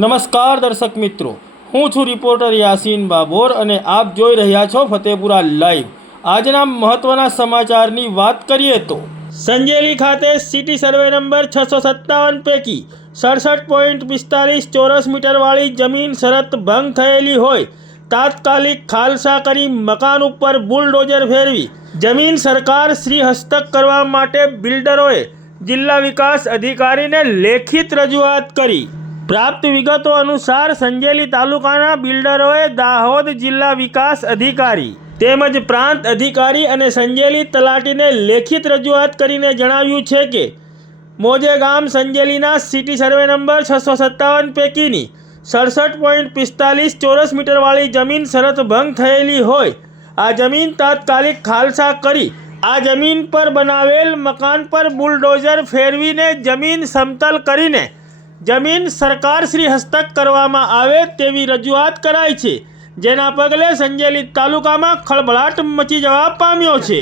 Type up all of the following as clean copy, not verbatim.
નમસ્કાર દર્શક મિત્રો, હું છું રિપોર્ટર યાસીન બાબોર અને આપ જોઈ રહ્યા છો ફતેપુરા લાઈવ। આજના મહત્વના સમાચારની વાત કરીએ તો સંજેલી ખાતે સિટી સર્વે નંબર 657 પૈકી 67.45 ચોરસ મીટરવાળી જમીન શરત ભંગ થયેલી હોય તાત્કાલિક ખાલસા કરી મકાન ઉપર બુલડોઝર ફેરવી જમીન સરકાર શ્રી હસ્તક કરવા માટે બિલ્ડરોએ જિલ્લા વિકાસ અધિકારીને લેખિત રજૂઆત કરી। प्राप्त विगतों अनुसार संजेली तालुकाना बिल्डरोए दाहोद जिला विकास अधिकारी तेमज प्रांत अधिकारी अने संजेली तलाटीने लेखित रजूआत करीने जणाव्युं छे के मोजे गाम संजेलीना सिटी सर्वे नंबर 657 पैकीनी 67.45 ચોરસ મીટરવાળી જમીન શરત ભંગ થયેલી હોય આ જમીન તાત્કાલિક ખાલસા કરી આ જમીન પર બનાવેલ મકાન પર બુલડોઝર ફેરવીને જમીન સમતલ કરીને જમીન સરકાર શ્રી હસ્તક કરવામાં આવે તેવી રજૂઆત કરાઈ છે, જેના પગલે સંજેલી તાલુકામાં ખળભળાટ મચી જવા પામ્યો છે।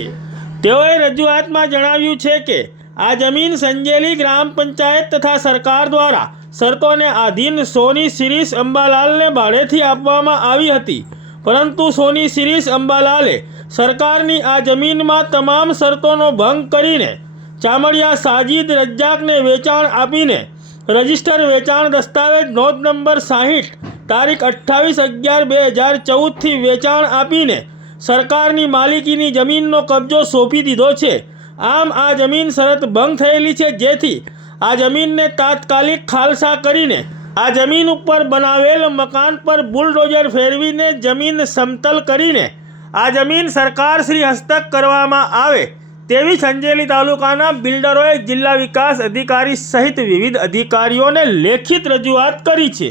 તેઓએ રજૂઆતમાં જણાવ્યું છે કે આ જમીન સંજેલી ગ્રામ પંચાયત તથા સરકાર દ્વારા શરતોને આધીન સોની શિરીષ અંબાલાલને ભાડેથી આપવામાં આવી હતી, પરંતુ સોની શિરીષ અંબાલાલે સરકારની આ જમીનમાં તમામ શરતોનો ભંગ કરીને ચામડિયા સાજીદ રજ્જાકને વેચાણ આપીને રજિસ્ટર વેચાણ દસ્તાવેજ નોંધ નંબર 60 તારીખ 28/11/2014 થી વેચાણ આપીને સરકારની માલિકીની જમીનનો કબજો સોંપી દીધો છે। આમ આ જમીન શરત ભંગ થયેલી છે, જેથી આ જમીનને તાત્કાલિક ખાલસા કરીને આ જમીન ઉપર બનાવેલ મકાન પર બુલડોઝર ફેરવીને જમીન સમતલ કરીને આ જમીન સરકાર શ્રી હસ્તક કરવામાં આવે તેવી સંજેલી તાલુકાના બિલ્ડરોએ જિલ્લા વિકાસ અધિકારી સહિત વિવિધ અધિકારીઓને લેખિત રજૂઆત કરી છે।